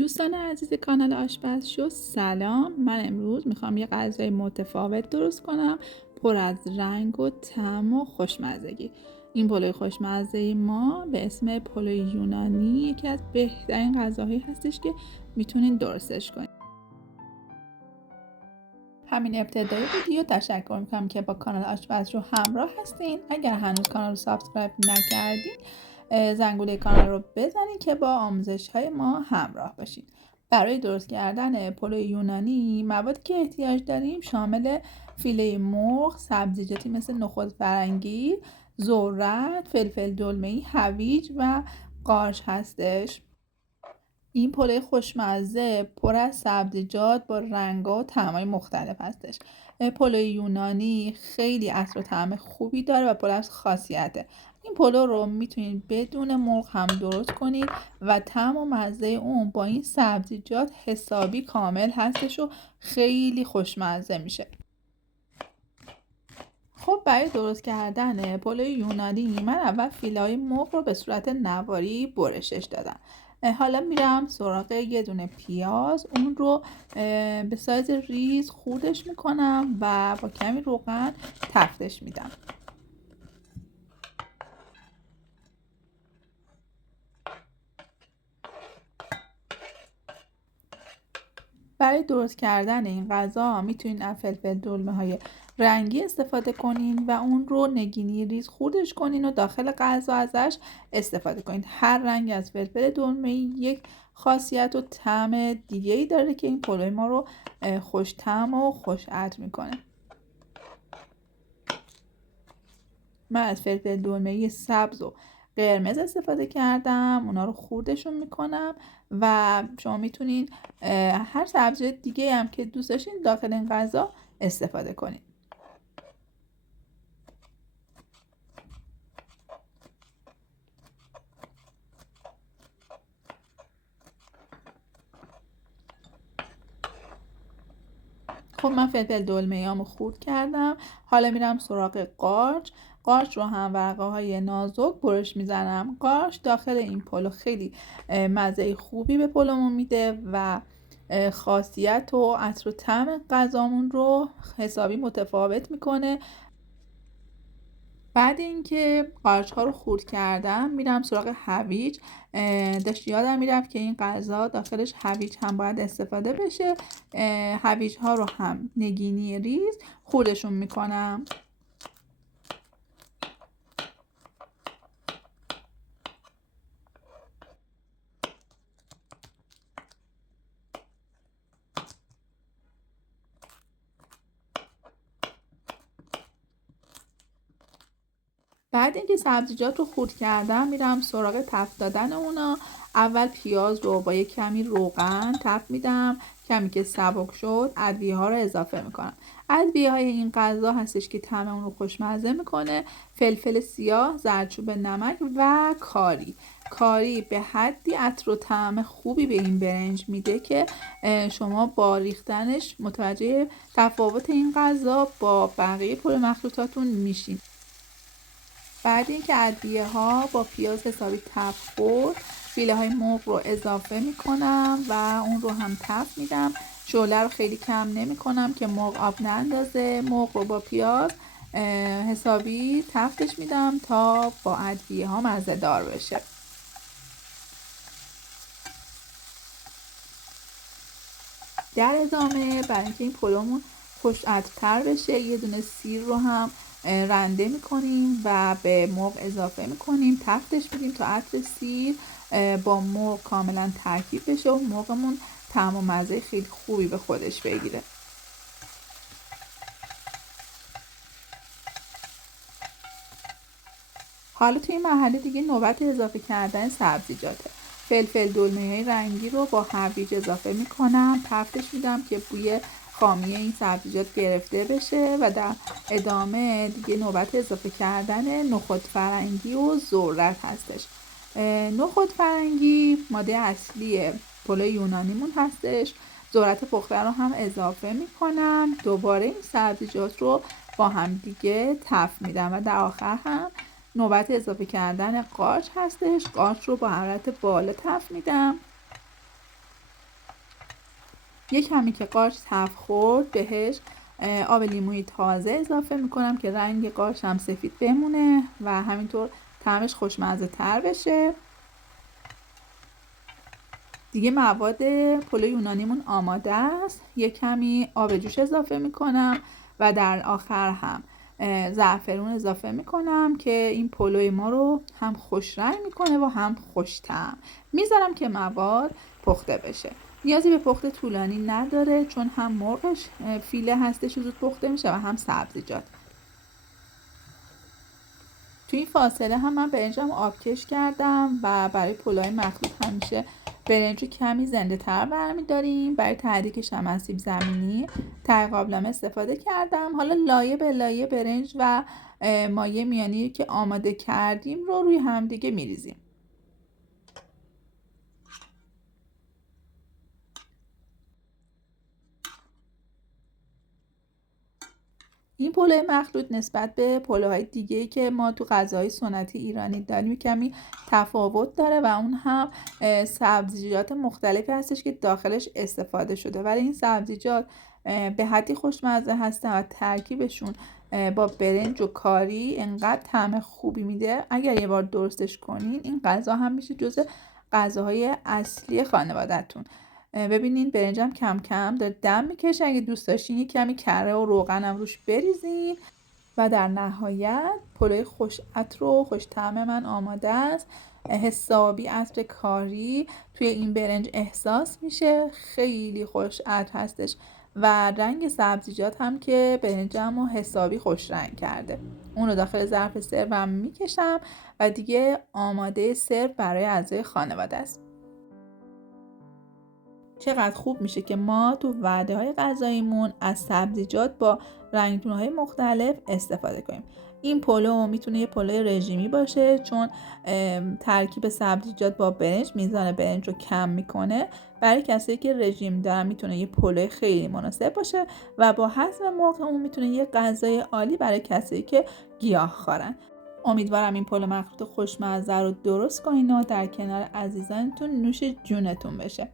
دوستان عزیز کانال آشپزشو، سلام. من امروز میخوام یه غذای متفاوت درست کنم، پر از رنگ و طعم و خوشمزگی. این پلوی خوشمزه ما به اسم پلوی یونانی یکی از بهترین غذاهایی هستش که میتونین درستش کنین. همین ابتدای ویدیو تشکر میکنم که با کانال آشپزشو همراه هستین. اگر هنوز کانال رو سابسکرایب نکردین، زنگوله کانال رو بزنین که با آموزش های ما همراه باشین. برای درست کردن پلو یونانی موادی که احتیاج داریم شامل فیله مرغ، سبزیجاتی مثل نخود فرنگی، ذرت، فلفل دلمه‌ای، هویج و قارچ هستش. این پلو خوشمزه پر از سبزیجات با رنگ‌ها و طعم‌های مختلف هستش. پلو یونانی خیلی عطر و طعم خوبی داره و پر از خاصیته. این پلو رو میتونید بدون مرغ هم درست کنید و طعم و مزه اون با این سبزیجات حسابی کامل هستش و خیلی خوشمزه میشه. خب برای درست کردن پلو یونانی من اول فیله‌های مرغ رو به صورت نواری برشش دادم. حالا میرم سراغ یه دونه پیاز، اون رو به سایز ریز خردش میکنم و با کمی روغن تفتش میدم. برای درست کردن این غذا میتونین از فلفل دلمه های رنگی استفاده کنین و اون رو نگینی ریز خردش کنین و داخل غذا ازش استفاده کنین. هر رنگ از فلفل دلمه یک خاصیت و طعم دیگه ای داره که این پلوی ما رو خوش طعم و خوش عطر میکنه. من از فلفل دلمه سبز و قرمز استفاده کردم، اونا رو خردشون میکنم و شما میتونین هر سبزی دیگه هم که دوست داشتین داخل این غذا استفاده کنین. خب من فلفل دلمه‌هامو خرد کردم. حالا میرم سراغ قارچ. قارچ رو هم ورقه های نازک برش میزنم. قارچ داخل این پلو خیلی مزه خوبی به پلومون میده و خاصیت و عطر و طعم غذامون رو حسابی متفاوت میکنه. بعد اینکه قارچ ها رو خرد کردم میرم سراغ هویج. داشت یادم میرفت که این غذا داخلش هویج هم باید استفاده بشه. هویج ها رو هم نگینی ریز خردشون میکنم. بعد اینکه سبزیجات رو خرد کردم میرم سراغ تفت دادن اونا. اول پیاز رو با یک کمی روغن تفت میدم، کمی که سبک شد ادویه ها رو اضافه میکنم. ادویه های این غذا هستش که طعم اون رو خوشمزه میکنه: فلفل سیاه، زردچوبه، نمک و کاری به حدی عطر و طعم خوبی به این برنج میده که شما با ریختنش متوجه تفاوت این غذا با بقیه پلو مخلوطاتون میشین. بعد اینکه ادویه ها با پیاز حسابی تفت خورد، فیله های مرغ رو اضافه میکنم و اون رو هم تفت میدم. شعله رو خیلی کم نمی کنم که مرغ آب نندازه. مرغ رو با پیاز حسابی تفتش میدم تا با ادویه ها مزه دار بشه. در ادامه برای اینکه این پلومون خوش عطرتر بشه یه دونه سیر رو هم رنده میکنیم و به مرغ اضافه میکنیم، تفتش میدیم تا عطر سیر با مرغ کاملا ترکیب بشه و مرغمون طعم و مزه خیلی خوبی به خودش بگیره. حالا توی این مرحله دیگه نوبت اضافه کردن سبزیجاته. فلفل دلمه رنگی رو با هویج اضافه میکنم، تفتش میدم که بوی خامی این سبزیجات گرفته بشه و در ادامه دیگه نوبت اضافه کردن نخود فرنگی و ذرت هستش. نخود فرنگی ماده اصلی پلو یونانیمون هستش. ذرت پخته رو هم اضافه میکنم. دوباره این سبزیجات رو با هم دیگه تفت میدم و در آخر هم نوبت اضافه کردن قارچ هستش. قارچ رو با حرارت بالا تفت میدم. یه کمی که قارچ تف خورد بهش آب لیمویی تازه اضافه میکنم که رنگ قارچ هم سفید بمونه و همینطور طعمش خوشمزه تر بشه. دیگه مواد پلو یونانیمون آماده است. یه کمی آب جوش اضافه میکنم و در آخر هم زعفرون اضافه میکنم که این پلوی ما رو هم خوش رنگ میکنه و هم خوش طعم. میذارم که مواد پخته بشه. نیازی به پخت طولانی نداره چون هم مرغش فیله هستش زود پخته میشه و هم سبزیجات. توی این فاصله هم من برنجم آبکش کردم و برای پلوهای مخلوط همیشه برنج رو کمی زنده تر برمیداریم. برای تحریکش هم از سیب زمینی ته قابلمه استفاده کردم. حالا لایه به لایه برنج و مایه میانی که آماده کردیم رو روی همدیگه میریزیم. این پلو مخلوط نسبت به پلوهای دیگه‌ای که ما تو غذاهای سنتی ایرانی داریم کمی تفاوت داره و اون هم سبزیجات مختلفی هستش که داخلش استفاده شده، ولی این سبزیجات به حدی خوشمزه هستن و ترکیبشون با برنج و کاری انقدر طعم خوبی میده. اگر یه بار درستش کنین این غذا هم میشه جزو غذاهای اصلی خانواده‌تون. ببینین برنجم کم کم داره دم میکشه. اگه دوست داشتین یه کمی کره و روغنم روش بریزین و در نهایت پلوی خوش عطر و خوش طعم من آماده است. حسابی عطر کاری توی این برنج احساس میشه، خیلی خوش عطر هستش و رنگ سبزیجات هم که برنجم رو حسابی خوش رنگ کرده. اون رو داخل ظرف سرو میکشم و دیگه آماده سرو برای اعضای خانواده است. چقدر خوب میشه که ما تو وعده‌های غذاییمون از سبزیجات با رنگتون‌های مختلف استفاده کنیم. این پلو میتونه یه پلو رژیمی باشه چون ترکیب سبزیجات با برنج میزان برنج رو کم میکنه. برای کسایی که رژیم دارن میتونه یه پلو خیلی مناسب باشه و با حذف مرغ اون میتونه یه غذای عالی برای کسایی که گیاهخوارن. امیدوارم این پلو مخلوط خوشمزه رو درست کنین و در کنار عزیزانتون نوش جونتون بشه.